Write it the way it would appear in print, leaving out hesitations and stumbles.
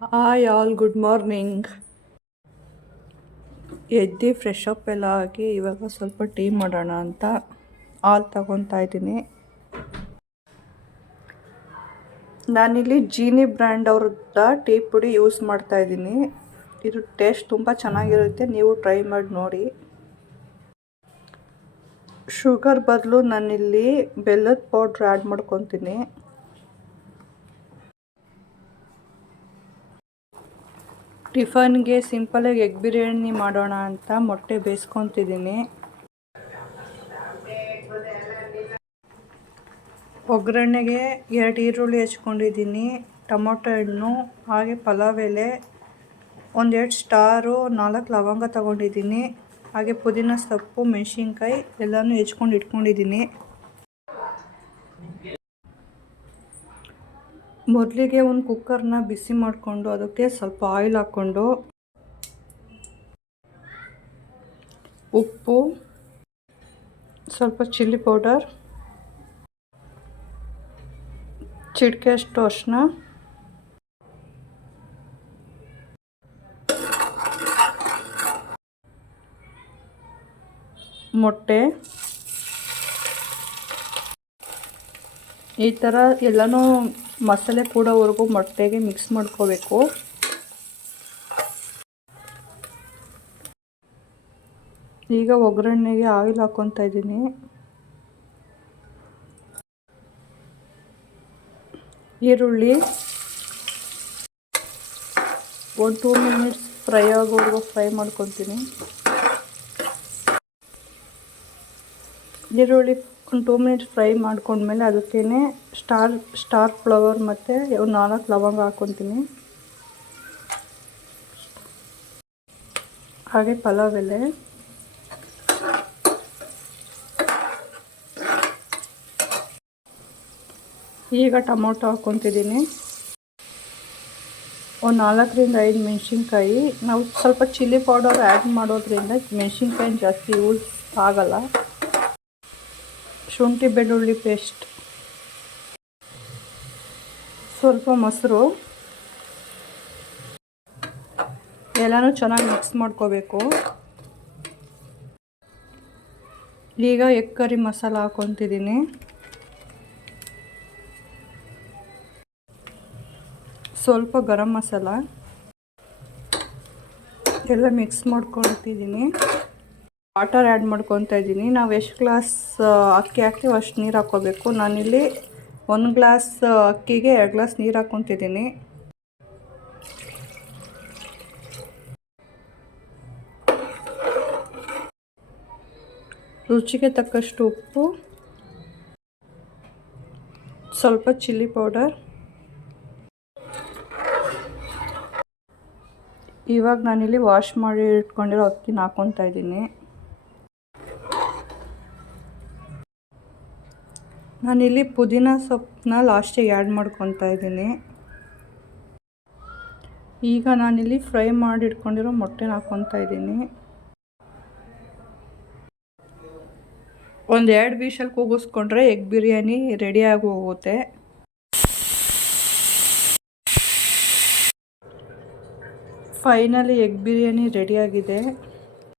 Hi all, good morning. ಎದ್ದು fresh up ಎಲ್ಲ ಆಗಿ ಇವಾಗ ಸ್ವಲ್ಪ ಟೀ ಮಾಡೋಣ ಅಂತ ಹಾಲು ತಗೊತಾ ಇದ್ದೀನಿ. ನಾನಿಲ್ಲಿ ಜೀನಿ ಬ್ರ್ಯಾಂಡ್ ಅವ್ರದ್ದು ಟೀ ಪುಡಿ ಯೂಸ್ ಮಾಡ್ತಾ ಇದ್ದೀನಿ. ಇದು ಟೇಸ್ಟ್ ತುಂಬ ಚೆನ್ನಾಗಿರುತ್ತೆ, ನೀವು ಟ್ರೈ ಮಾಡಿ ನೋಡಿ. ಶುಗರ್ ಬದಲು ನಾನಿಲ್ಲಿ ಬೆಲ್ಲದ ಪೌಡ್ರ್ ಆ್ಯಡ್ ಮಾಡ್ಕೊತೀನಿ. ಟಿಫನ್ಗೆ ಸಿಂಪಲಾಗಿ ಎಗ್ ಬಿರಿಯಾನಿ ಮಾಡೋಣ ಅಂತ ಮೊಟ್ಟೆ ಬೇಯಿಸ್ಕೊತಿದ್ದೀನಿ. ಒಗ್ಗರಣೆಗೆ 2 ಈರುಳ್ಳಿ ಹೆಚ್ಕೊಂಡಿದ್ದೀನಿ, ಟೊಮೊಟೊ ಹಣ್ಣು, ಹಾಗೆ ಪಲಾವ್ ಎಲೆ, 1-2 ಸ್ಟಾರು, 4 ಲವಂಗ ತಗೊಂಡಿದ್ದೀನಿ, ಹಾಗೆ ಪುದೀನ ಸೊಪ್ಪು, ಮೆಣಸಿನ್ಕಾಯಿ ಎಲ್ಲನೂ ಹೆಚ್ಕೊಂಡು ಇಟ್ಕೊಂಡಿದ್ದೀನಿ. ಮೊದಲಿಗೆ ಒಂದು ಕುಕ್ಕರ್ನ ಬಿಸಿ ಮಾಡಿಕೊಂಡು ಅದಕ್ಕೆ ಸ್ವಲ್ಪ ಆಯಿಲ್ ಹಾಕ್ಕೊಂಡು ಉಪ್ಪು, ಸ್ವಲ್ಪ ಚಿಲ್ಲಿ ಪೌಡರ್, ಚಿಟಿಕೆಯಷ್ಟು ಅರಿಶಿನ, ಮೊಟ್ಟೆ, ಈ ಥರ ಎಲ್ಲನೂ ಮಸಾಲೆ ಕೂಡೋವರೆಗೂ ಮೊಟ್ಟೆಗೆ ಮಿಕ್ಸ್ ಮಾಡ್ಕೋಬೇಕು. ಈಗ ಒಗ್ಗರಣೆಗೆ ಆಯಿಲ್ ಹಾಕ್ಕೊತಾ ಇದ್ದೀನಿ. ಈರುಳ್ಳಿ 1-2 ಮಿನಿಟ್ಸ್ ಫ್ರೈ ಆಗೋವರೆಗೂ ಫ್ರೈ ಮಾಡ್ಕೊತೀನಿ. ಈರುಳ್ಳಿ 1-2 ಮಿನಿಟ್ಸ್ ಫ್ರೈ ಮಾಡ್ಕೊಂಡ್ಮೇಲೆ ಅದಕ್ಕೇ ಸ್ಟಾರ್ ಫ್ಲವರ್ ಮತ್ತು 4 ಲವಂಗ ಹಾಕ್ಕೊತೀನಿ, ಹಾಗೆ ಪಲಾವ್ ಎಲೆ, ಈಗ ಟೊಮೊಟೊ ಹಾಕ್ಕೊತಿದ್ದೀನಿ, ಒಂದು 4-5 ಮೆಣಸಿನ್ಕಾಯಿ. ನಾವು ಸ್ವಲ್ಪ ಚಿಲ್ಲಿ ಪೌಡರ್ ಆ್ಯಡ್ ಮಾಡೋದ್ರಿಂದ ಮೆಣಸಿನ್ಕಾಯಿ ಜಾಸ್ತಿ ಯೂಸ್ ಆಗಲ್ಲ. ಶುಂಠಿ ಬೆಳ್ಳುಳ್ಳಿ ಪೇಸ್ಟ್, ಸ್ವಲ್ಪ ಮೊಸರು, ಎಲ್ಲನೂ ಚೆನ್ನಾಗಿ ಮಿಕ್ಸ್ ಮಾಡ್ಕೋಬೇಕು. ಈಗ ಎಗ್ ಕರಿ ಮಸಾಲ ಹಾಕ್ಕೊತಿದ್ದೀನಿ, ಸ್ವಲ್ಪ ಗರಂ ಮಸಾಲ ಎಲ್ಲ ಮಿಕ್ಸ್ ಮಾಡ್ಕೊತಿದ್ದೀನಿ. ವಾಟರ್ ಆ್ಯಡ್ ಮಾಡ್ಕೊತಾ ಇದ್ದೀನಿ. ನಾವು ಎಷ್ಟು ಗ್ಲಾಸ್ ಅಕ್ಕಿ ಹಾಕ್ತೀವಿ ಅಷ್ಟು ನೀರು ಹಾಕ್ಕೋಬೇಕು. ನಾನಿಲ್ಲಿ 1 ಗ್ಲಾಸ್ ಅಕ್ಕಿಗೆ 2 ಗ್ಲಾಸ್ ನೀರು ಹಾಕ್ಕೊತಿದ್ದೀನಿ. ರುಚಿಗೆ ತಕ್ಕಷ್ಟು ಉಪ್ಪು, ಸ್ವಲ್ಪ ಚಿಲ್ಲಿ ಪೌಡರ್. ಇವಾಗ ನಾನಿಲ್ಲಿ ವಾಶ್ ಮಾಡಿ ಇಟ್ಕೊಂಡಿರೋ ಅಕ್ಕಿನ ಹಾಕ್ಕೊತಾ ಇದ್ದೀನಿ. ನಾನಿಲ್ಲಿ ಪುದೀನ ಸೊಪ್ಪನ್ನ ಲಾಸ್ಟಿಗೆ ಆ್ಯಡ್ ಮಾಡ್ಕೊತಾ ಇದ್ದೀನಿ. ಈಗ ನಾನಿಲ್ಲಿ ಫ್ರೈ ಮಾಡಿ ಇಟ್ಕೊಂಡಿರೋ ಮೊಟ್ಟೆನ ಹಾಕ್ಕೊತಾ ಇದ್ದೀನಿ. 1-2 ವಿಷಲ್ ಕೂಗಿಸ್ಕೊಂಡ್ರೆ ಎಗ್ ಬಿರಿಯಾನಿ ರೆಡಿಯಾಗಿ ಹೋಗುತ್ತೆ. ಫೈನಲಿ ಎಗ್ ಬಿರಿಯಾನಿ ರೆಡಿಯಾಗಿದೆ.